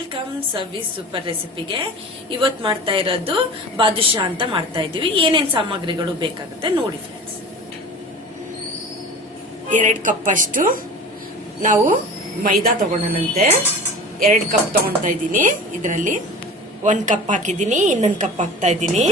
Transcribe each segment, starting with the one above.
Welcome ಸವಿ super ರೆಸಿಪಿಗೆ. ಇವತ್ತು ಮಾಡ್ತಾ ಇರೋದು ಬಾದುಷಾ ಅಂತ ಮಾಡ್ತಾ ಇದೀವಿ. ಏನೇನ್ ಸಾಮಗ್ರಿಗಳು ಬೇಕಾಗುತ್ತೆ ನೋಡಿ ಫ್ರೆಂಡ್ಸ್. 2 ಕಪ್ ಅಷ್ಟು ನಾವು ಮೈದಾ ತಗೊಂಡನಂತೆ 2 ಕಪ್ ತಗೊಂತಾ ಇದ್ದೀನಿ. ಇದರಲ್ಲಿ 1 ಕಪ್ ಹಾಕಿದ್ದೀನಿ, ಇನ್ನೊಂದು ಕಪ್ ಹಾಕ್ತಾ ಇದ್ದೀನಿ.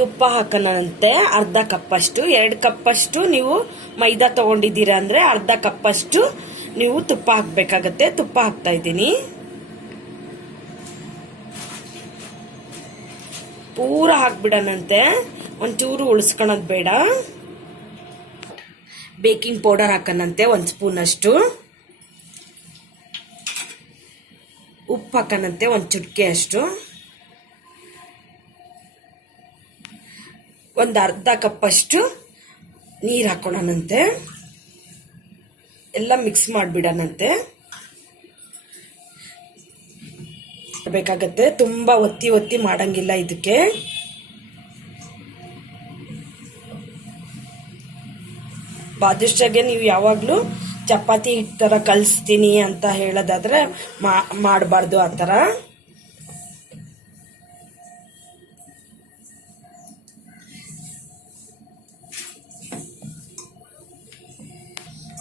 ತುಪ್ಪ ಹಾಕೋಣಂತೆ ಅರ್ಧ ಕಪ್ ಅಷ್ಟು. 2 ಕಪ್ ಅಷ್ಟು ನೀವು ಮೈದಾ ತಗೊಂಡಿದ್ದೀರಾ ಅಂದ್ರೆ ಅರ್ಧ ಕಪ್ ಅಷ್ಟು ನೀವು ತುಪ್ಪ ಹಾಕ್ಬೇಕಾಗತ್ತೆ. ತುಪ್ಪ ಹಾಕ್ತಾ ಇದ್ದೀನಿ. ಪೂರ ಹಾಕ್ಬಿಡೋಣಂತೆ, ಒಂಚೂರು ಉಳಿಸ್ಕೊಳೋದು ಬೇಡ. ಬೇಕಿಂಗ್ ಪೌಡರ್ ಹಾಕೋಣಂತೆ 1 ಸ್ಪೂನ್ ಅಷ್ಟು. ಉಪ್ಪು ಹಾಕೋಣಂತೆ 1 ಚುಟ್ಕೆ ಅಷ್ಟು. ಒಂದು ಅರ್ಧ ಕಪ್ ಅಷ್ಟು ನೀರು ಹಾಕೋಣಂತೆ. ಎಲ್ಲ ಮಿಕ್ಸ್ ಮಾಡಿಬಿಡೋಣಂತೆ. ಬೇಕಾಗತ್ತೆ, ತುಂಬಾ ಒತ್ತಿ ಮಾಡಂಗಿಲ್ಲ ಇದಕ್ಕೆ. ಬಾದುಷಾಗೆ ನೀವು ಯಾವಾಗ್ಲೂ ಚಪಾತಿ ಹಿಟ್ಟು ತರ ಕಲಿಸ್ತೀನಿ ಅಂತ ಹೇಳೋದಾದ್ರೆ ಮಾಡಬಾರ್ದು ಆ ತರ.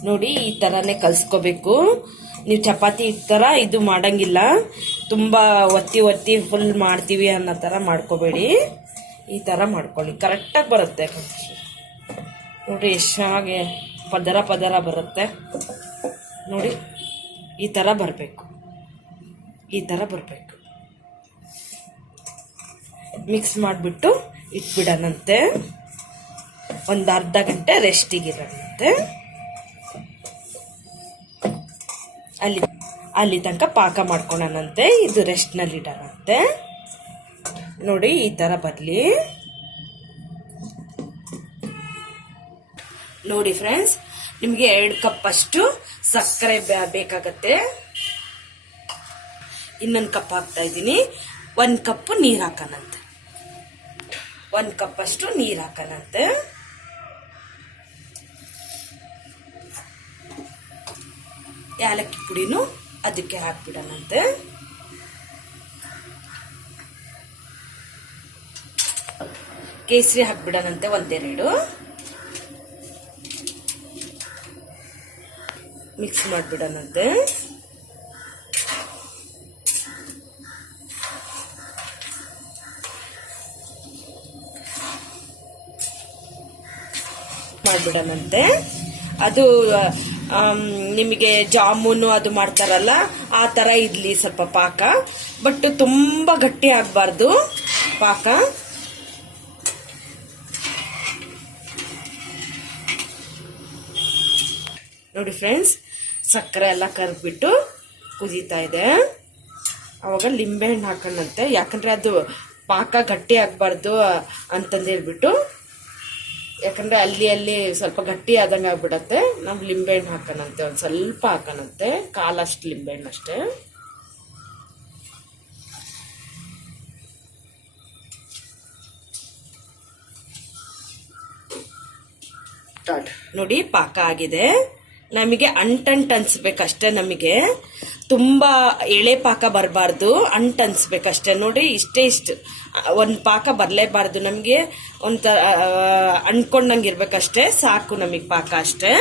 ನೋಡಿ ಈ ತರಾನೇ ಕಲ್ಸ್ಕೋಬೇಕು. ನೀವು ಚಪಾತಿ ಹಿಟ್ಟು ತರ ಇದು ಮಾಡಂಗಿಲ್ಲ. ತುಂಬಾ ಒತ್ತಿ ಫುಲ್ ಮಾಡ್ತೀವಿ ಅನ್ನೋ ತರ ಮಾಡ್ಕೋಬೇಡಿ. ಈ ತರ ಮಾಡ್ಕೊಳ್ಳಿ, ಕರೆಕ್ಟಾಗಿ ಬರುತ್ತೆ. ನೋಡಿ ಎಷ್ಟು ಚೆನ್ನಾಗಿ ಪದರ ಬರುತ್ತೆ. ನೋಡಿ ಈ ತರ ಬರಬೇಕು. ಮಿಕ್ಸ್ ಮಾಡಿಬಿಟ್ಟು ಇಟ್ಬಿಡೋಣಂತೆ. ಒಂದು ಅರ್ಧ ಗಂಟೆ ರೆಸ್ಟಿಗಿರೋಣಂತೆ. ಅಲ್ಲಿ ತನಕ ಪಾಕ ಮಾಡ್ಕೊಳನಂತೆ. ಇದು ರೆಸ್ಟ್ ನಲ್ಲಿ ಇಡೋಣಂತೆ. ನೋಡಿ ಈ ತರ ಬರ್ಲಿ. ನೋಡಿ ಫ್ರೆಂಡ್ಸ್, ನಿಮ್ಗೆ 2 ಕಪ್ ಅಷ್ಟು ಸಕ್ಕರೆ ಬೇಕಾಗತ್ತೆ. ಇನ್ನೊಂದು ಕಪ್ ಹಾಕ್ತಾ ಇದ್ದೀನಿ. 1 ಕಪ್ ನೀರ್ ಹಾಕೋಣಂತೆ. 1 ಕಪ್ ಅಷ್ಟು ನೀರ್ ಹಾಕೋಣಂತೆ. ಏಲಕ್ಕಿ ಪುಡಿನೂ ಅದಕ್ಕೆ ಹಾಕ್ಬಿಡೋಣಂತೆ. ಕೇಸರಿ ಹಾಕ್ಬಿಡೋಣಂತೆ 1-2. ಮಿಕ್ಸ್ ಮಾಡಿಬಿಡೋಣಂತೆ. ಅದು ನಿಮಗೆ ಜಾಮೂನು ಅದು ಮಾಡ್ತಾರಲ್ಲ ಆ ತರ ಇಡ್ಲಿ ಸ್ವಲ್ಪ ಪಾಕ. ಬಟ್ ತುಂಬಾ ಗಟ್ಟಿ ಆಗ್ಬಾರ್ದು ಪಾಕ. ನೋಡಿ ಫ್ರೆಂಡ್ಸ್, ಸಕ್ಕರೆ ಎಲ್ಲ ಕರ್ಬಿಟ್ಟು ಕುದೀತಾ ಇದೆ. ಅವಾಗ ಲಿಂಬೆಹಣ್ಣು ಹಾಕೋಣಂತೆ. ಯಾಕಂದ್ರೆ ಅದು ಪಾಕ ಗಟ್ಟಿ ಆಗ್ಬಾರ್ದು ಅಂತಂದೇಳ್ಬಿಟ್ಟು. ಯಾಕಂದ್ರೆ ಅಲ್ಲಿ ಸ್ವಲ್ಪ ಗಟ್ಟಿ ಆದಂಗೆ ಆಗ್ಬಿಡತ್ತೆ. ನಾವು ಲಿಂಬೆಹಣ್ಣು ಹಾಕೋಣಂತೆ. ಒಂದು ಸ್ವಲ್ಪ ಹಾಕೋಣಂತೆ, ಕಾಲಷ್ಟು ಲಿಂಬೆಹಣ್ಣು ಅಷ್ಟೇ. ನೋಡಿ ಪಾಕ ಆಗಿದೆ. ನಮಗೆ ಅಂಟಂಟ್ ಅನ್ಸ್ಬೇಕಷ್ಟೇ. ನಮಗೆ ತುಂಬಾ ಎಳೆ ಪಾಕ ಬರಬಾರ್ದು, ಅನ್ಸ್ಬೇಕಷ್ಟೇ. ನೋಡಿ ಇಷ್ಟು ಒಂದು ಪಾಕ ಬರಲೇಬಾರ್ದು. ನಮಗೆ ಒಂಥರ ಅಂದ್ಕೊಂಡಂಗೆ ಇರ್ಬೇಕಷ್ಟೇ, ಸಾಕು ನಮಗೆ ಪಾಕ ಅಷ್ಟೇ.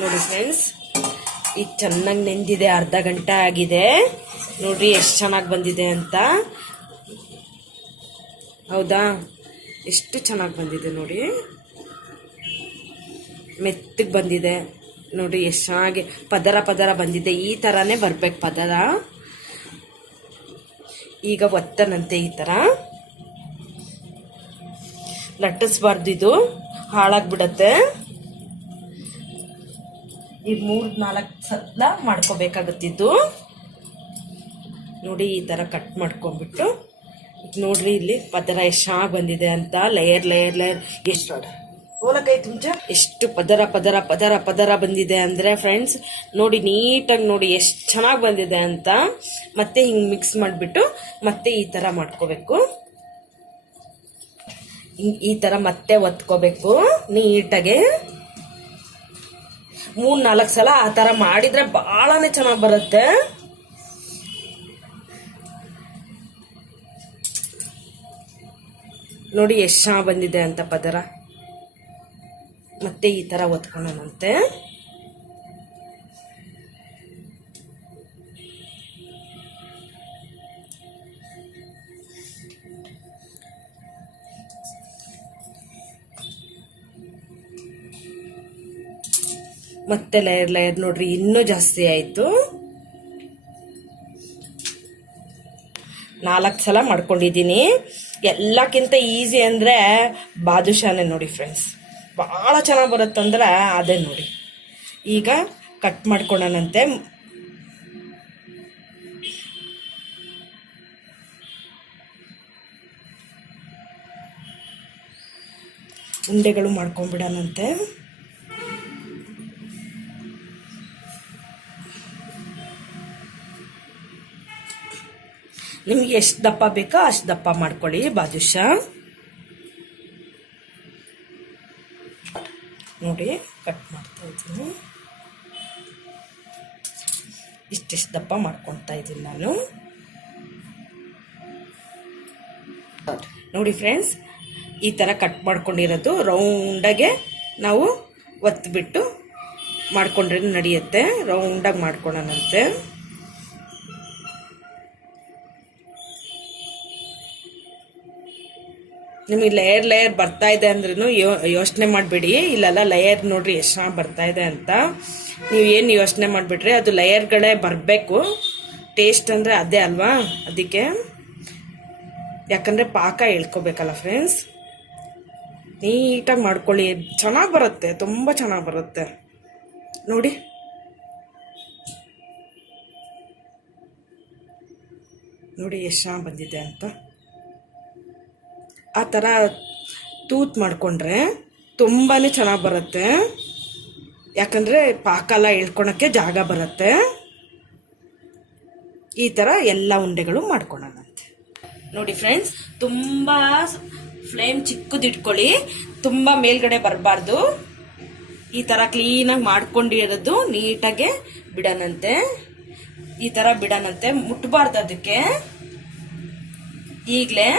ನೋಡಿ ಫ್ರೆಂಡ್ಸ್, ಇದು ಚೆನ್ನಾಗಿ ನೆಂದಿದೆ. ಅರ್ಧ ಗಂಟೆ ಆಗಿದೆ. ನೋಡ್ರಿ ಎಷ್ಟು ಚೆನ್ನಾಗಿ ಬಂದಿದೆ ಅಂತ. ಹೌದಾ, ಎಷ್ಟು ಚೆನ್ನಾಗಿ ಬಂದಿದೆ ನೋಡಿ. ಮೆತ್ತಗೆ ಬಂದಿದೆ ನೋಡಿ. ಎಷ್ಟು ಚೆನ್ನಾಗಿ ಪದರ ಬಂದಿದೆ. ಈ ತರಾನೇ ಬರ್ಬೇಕು ಪದರ. ಈಗ ಒತ್ತನಂತೆ ಈ ತರ ಲಟ್ಟಿಸ್ಬಾರ್ದು, ಇದು ಹಾಳಾಗ್ಬಿಡತ್ತೆ. ಈ 3-4 ಸಲ ಮಾಡ್ಕೋಬೇಕಾಗತ್ತಿದ್ದು. ನೋಡಿ ಈ ತರ ಕಟ್ ಮಾಡ್ಕೊಂಡ್ಬಿಟ್ಟು ನೋಡ್ರಿ ಇಲ್ಲಿ ಪದರ ಎಷ್ಟು ಚೆನ್ನಾಗಿ ಬಂದಿದೆ ಅಂತ. ಲೇಯರ್ ಎಷ್ಟು ಪದರ ಬಂದಿದೆ ಅಂದ್ರೆ ಫ್ರೆಂಡ್ಸ್, ನೋಡಿ ನೀಟಾಗಿ ನೋಡಿ ಎಷ್ಟು ಚೆನ್ನಾಗಿ ಬಂದಿದೆ ಅಂತ. ಮತ್ತೆ ಹಿಂಗ್ ಮಿಕ್ಸ್ ಮಾಡಿಬಿಟ್ಟು ಮತ್ತೆ ಈ ತರ ಮಾಡ್ಕೋಬೇಕು. ಈ ತರ ಮತ್ತೆ ಒತ್ಕೋಬೇಕು ನೀಟಾಗೆ. 3-4 ಸಲ ಆ ಥರ ಮಾಡಿದರೆ ಭಾಳನೇ ಚೆನ್ನಾಗಿ ಬರುತ್ತೆ. ನೋಡಿ ಎಷ್ಟು ಚೆನ್ನಾಗಿ ಬಂದಿದೆ ಅಂತ ಪದರ. ಮತ್ತೆ ಈ ಥರ ಒತ್ಕೊಳ್ಳೋಣಂತೆ. ಮತ್ತೆ ಲೇಯರ್ ನೋಡ್ರಿ ಇನ್ನೂ ಜಾಸ್ತಿ ಆಯಿತು. 4 ಸಲ ಮಾಡ್ಕೊಂಡಿದ್ದೀನಿ. ಎಲ್ಲಕ್ಕಿಂತ ಈಸಿ ಅಂದರೆ ಬಾದುಷಾನೇ ನೋಡಿ ಫ್ರೆಂಡ್ಸ್, ಭಾಳ ಚೆನ್ನಾಗಿ ಬರುತ್ತಂದ್ರೆ ಅದೇ ನೋಡಿ. ಈಗ ಕಟ್ ಮಾಡ್ಕೊಳ್ಳೋಣಂತೆ. ಉಂಡೆಗಳು ಮಾಡ್ಕೊಂಡ್ಬಿಡೋಣಂತೆ. ನಿಮಗೆ ಎಷ್ಟು ದಪ್ಪ ಬೇಕೋ ಅಷ್ಟು ದಪ್ಪ ಮಾಡ್ಕೊಳ್ಳಿ ಬಾದುಷಾ. ನೋಡಿ ಕಟ್ ಮಾಡ್ತಾ ಇದ್ದೀನಿ. ಇಷ್ಟೆಷ್ಟು ದಪ್ಪ ಮಾಡ್ಕೊಳ್ತಾ ಇದ್ದೀನಿ ನಾನು. ನೋಡಿ ಫ್ರೆಂಡ್ಸ್, ಈ ಥರ ಕಟ್ ಮಾಡ್ಕೊಂಡಿರೋದು ರೌಂಡಾಗೆ ನಾವು ಒತ್ತಿಬಿಟ್ಟು ಮಾಡ್ಕೊಂಡ್ರೆ ನಡೆಯುತ್ತೆ. ರೌಂಡಾಗಿ ಮಾಡ್ಕೊಳ್ಳೋಣಂತೆ. ನಿಮಗೆ ಲೇಯರ್ ಬರ್ತಾ ಇದೆ ಅಂದ್ರೂ ಯೋಚನೆ ಮಾಡಬೇಡಿ. ಇಲ್ಲೆಲ್ಲ ಲೇಯರ್ ನೋಡ್ರಿ ಎಷ್ಟು ಚೆನ್ನಾಗಿ ಬರ್ತಾ ಇದೆ ಅಂತ. ನೀವು ಏನು ಯೋಚನೆ ಮಾಡಿಬಿಟ್ರೆ ಅದು ಲೇಯರ್ಗಳೇ ಬರಬೇಕು. ಟೇಸ್ಟ್ ಅಂದರೆ ಅದೇ ಅಲ್ವಾ, ಅದಕ್ಕೆ. ಯಾಕಂದರೆ ಪಾಕ ಹೇಳ್ಕೊಬೇಕಲ್ಲ ಫ್ರೆಂಡ್ಸ್. ನೀಟಾಗಿ ಮಾಡ್ಕೊಳ್ಳಿ, ಚೆನ್ನಾಗಿ ಬರುತ್ತೆ, ತುಂಬ ಚೆನ್ನಾಗಿ ಬರುತ್ತೆ. ನೋಡಿ ನೋಡಿ ಎಷ್ಟು ಚೆನ್ನಾಗಿ ಬಂದಿದೆ ಅಂತ. ಆ ಥರ ತೂತ್ ಮಾಡಿಕೊಂಡ್ರೆ ತುಂಬಾ ಚೆನ್ನಾಗಿ ಬರುತ್ತೆ. ಯಾಕಂದರೆ ಪಾಕ ಎಲ್ಲ ಇಳ್ಕೊಳಕ್ಕೆ ಜಾಗ ಬರುತ್ತೆ. ಈ ಥರ ಎಲ್ಲ ಉಂಡೆಗಳು ಮಾಡ್ಕೊಳ್ಳೋಣಂತೆ. ನೋಡಿ ಫ್ರೆಂಡ್ಸ್, ತುಂಬ ಫ್ಲೇಮ್ ಚಿಕ್ಕದಿಟ್ಕೊಳ್ಳಿ, ತುಂಬ ಮೇಲ್ಗಡೆ ಬರಬಾರ್ದು. ಈ ಥರ ಕ್ಲೀನಾಗಿ ಮಾಡ್ಕೊಂಡಿರೋದು ನೀಟಾಗೆ ಬಿಡೋಣಂತೆ. ಈ ಥರ ಬಿಡೋಣಂತೆ, ಮುಟ್ಟಬಾರ್ದು ಅದಕ್ಕೆ. ಈಗಲೇ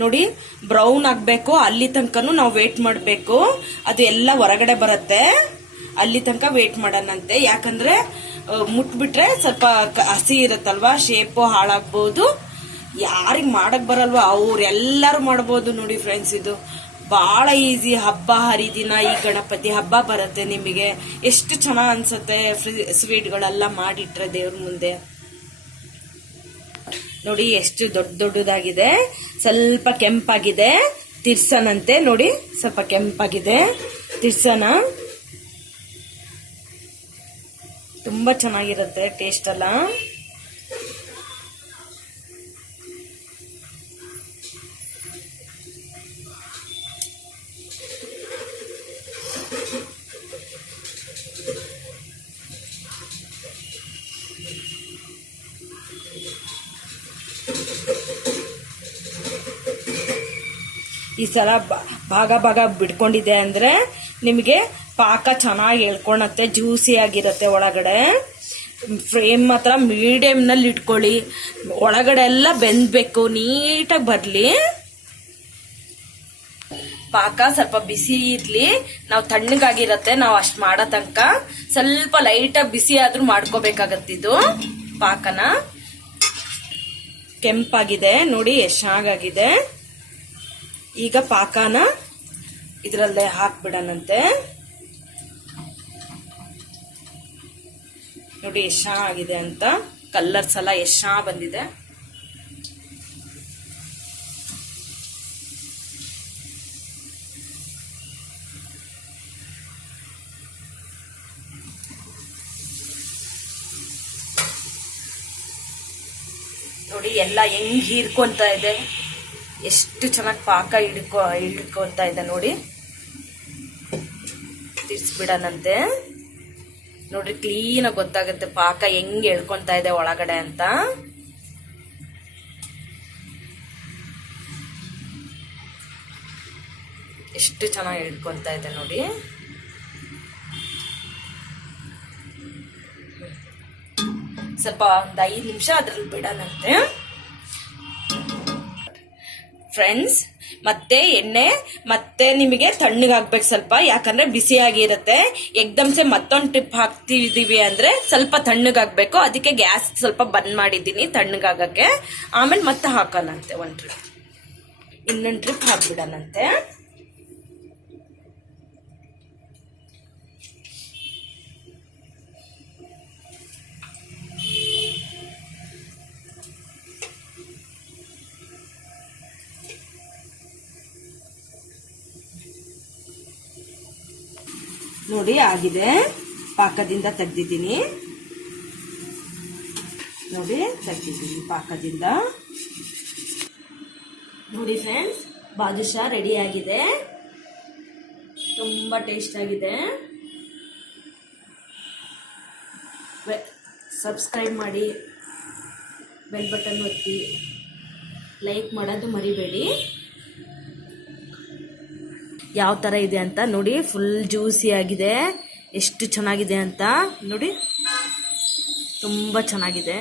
ನೋಡಿ ಬ್ರೌನ್ ಆಗಬೇಕು, ಅಲ್ಲಿ ತನಕನೂ ನಾವು ವೇಟ್ ಮಾಡಬೇಕು. ಅದು ಎಲ್ಲ ಹೊರಗಡೆ ಬರುತ್ತೆ, ಅಲ್ಲಿ ತನಕ ವೇಟ್ ಮಾಡೋಣಂತೆ. ಯಾಕಂದ್ರೆ ಮುಟ್ಬಿಟ್ರೆ ಸ್ವಲ್ಪ ಹಸಿ ಇರುತ್ತಲ್ವಾ, ಶೇಪು ಹಾಳಾಗ್ಬೋದು. ಯಾರಿಗೆ ಮಾಡಕ್ ಬರಲ್ವಾ ಅವ್ರೆಲ್ಲರೂ ಮಾಡ್ಬೋದು ನೋಡಿ ಫ್ರೆಂಡ್ಸ್. ಇದು ಬಹಳ ಈಸಿ. ಹಬ್ಬ ಹರಿದಿನ ಈ ಗಣಪತಿ ಹಬ್ಬ ಬರುತ್ತೆ, ನಿಮಗೆ ಎಷ್ಟು ಚೆನ್ನಾಗಿ ಅನ್ಸುತ್ತೆ ಸ್ವೀಟ್ಗಳೆಲ್ಲ ಮಾಡಿಟ್ರೆ ದೇವ್ರ ಮುಂದೆ. ನೋಡಿ ಎಷ್ಟು ದೊಡ್ಡದಾಗಿದೆ, ಸ್ವಲ್ಪ ಕೆಂಪಾಗಿದೆ. ತಿರ್ಸನಂತೆ. ನೋಡಿ ಸ್ವಲ್ಪ ಕೆಂಪಾಗಿದೆ, ತಿರ್ಸನ. ತುಂಬಾ ಚೆನ್ನಾಗಿರುತ್ತೆ ಟೇಸ್ಟ್ ಎಲ್ಲ. ಈ ಸಲ ಭಾಗ ಬಿಡ್ಕೊಂಡಿದೆ ಅಂದ್ರೆ ನಿಮಗೆ ಪಾಕ ಚೆನ್ನಾಗಿ ಎಳ್ಕೊಳತ್ತೆ, ಜ್ಯೂಸಿ ಆಗಿರುತ್ತೆ ಒಳಗಡೆ. ಫ್ಲೇಮ್ ಮಾತ್ರ ಮೀಡಿಯಂ ನಲ್ಲಿ ಇಟ್ಕೊಳ್ಳಿ, ಒಳಗಡೆ ಎಲ್ಲ ಬೆಂದ್ಬೇಕು, ನೀಟಾಗಿ ಬರ್ಲಿ. ಪಾಕ ಸ್ವಲ್ಪ ಬಿಸಿ ಇರ್ಲಿ, ನಾವು ತಣ್ಣಗಾಗಿರತ್ತೆ ನಾವು ಅಷ್ಟ್ ಮಾಡೋ ತನಕ. ಸ್ವಲ್ಪ ಲೈಟಾಗಿ ಬಿಸಿ ಆದ್ರೂ ಮಾಡ್ಕೋಬೇಕಾಗತ್ತಿದ್ದು ಪಾಕನ. ಕೆಂಪಾಗಿದೆ ನೋಡಿ, ಎಷ್ಟು ಚೆನ್ನಾಗಿದೆ. ಈಗ ಪಾಕನ ಇದರಲ್ಲೇ ಹಾಕ್ಬಿಡೋಣಂತೆ. ನೋಡಿ ಎಷ್ಟು ಚೆನ್ನಾಗಿದೆ ಅಂತ. ಕಲರ್ಸ್ ಎಲ್ಲ ಎಷ್ಟು ಚೆನ್ನಾಗಿ ಬಂದಿದೆ. ನೋಡಿ ಎಲ್ಲ ಹೆಂಗ್ ಹೀರ್ಕೊಂತ ಇದೆ, ಎಷ್ಟು ಚೆನ್ನಾಗಿ ಪಾಕ ಹಿಡ್ಕೊಂತ ಇದೆ ನೋಡಿ. ತಿರ್ಸ್ಬಿಡನಂತೆ. ನೋಡ್ರಿ ಕ್ಲೀನಾಗಿ ಗೊತ್ತಾಗುತ್ತೆ ಪಾಕ ಹೆಂಗ್ ಎಳ್ಕೊಂತ ಇದೆ ಒಳಗಡೆ ಅಂತ. ಎಷ್ಟು ಚೆನ್ನಾಗಿ ಹಿಡ್ಕೊಂತ ಇದೆ ನೋಡಿ. ಸ್ವಲ್ಪ ಒಂದು 5 ನಿಮಿಷ ಅದ್ರಲ್ಲಿ ಬಿಡೋಣಂತೆ ಫ್ರೆಂಡ್ಸ್. ಮತ್ತೆ ಎಣ್ಣೆ ಮತ್ತೆ ನಿಮಗೆ ತಣ್ಣಗಾಗ್ಬೇಕು ಸ್ವಲ್ಪ, ಯಾಕಂದ್ರೆ ಬಿಸಿಯಾಗಿರುತ್ತೆ. ಎಕ್ದಮ್ಸೆ ಮತ್ತೊಂದು ಟ್ರಿಪ್ ಹಾಕ್ತಿದೀವಿ ಅಂದ್ರೆ ಸ್ವಲ್ಪ ತಣ್ಣಗಾಗ್ಬೇಕು. ಅದಕ್ಕೆ ಗ್ಯಾಸ್ ಸ್ವಲ್ಪ ಬಂದ್ ಮಾಡಿದ್ದೀನಿ ತಣ್ಣಗಾಗಕ್ಕೆ. ಆಮೇಲೆ ಮತ್ತೆ ಹಾಕೋಣಂತೆ ಒಂದು ಟ್ರಿಪ್, ಇನ್ನೊಂದು ಟ್ರಿಪ್ ಹಾಕ್ಬಿಡೋಣಂತೆ. ನೋಡಿ ಆಗಿದೆ, ಪಾಕದಿಂದ ತೆಗ್ದಿದ್ದೀನಿ ನೋಡಿ, ತೆಗ್ದಿದ್ದೀನಿ ಪಾಕದಿಂದ. ನೋಡಿ ಫ್ರೆಂಡ್ಸ್, ಬಾದುಷಾ ರೆಡಿ ಆಗಿದೆ. ತುಂಬಾ ಟೇಸ್ಟ್ ಆಗಿದೆ. ಸಬ್ಸ್ಕ್ರೈಬ್ ಮಾಡಿ, ಬೆಲ್ ಬಟನ್ ಒತ್ತಿ, ಲೈಕ್ ಮಾಡೋದು ಮರಿಬೇಡಿ. ಯಾವ ಥರ ಇದೆ ಅಂತ ನೋಡಿ, ಫುಲ್ ಜ್ಯೂಸಿ ಆಗಿದೆ. ಎಷ್ಟು ಚೆನ್ನಾಗಿದೆ ಅಂತ ನೋಡಿ, ತುಂಬ ಚೆನ್ನಾಗಿದೆ.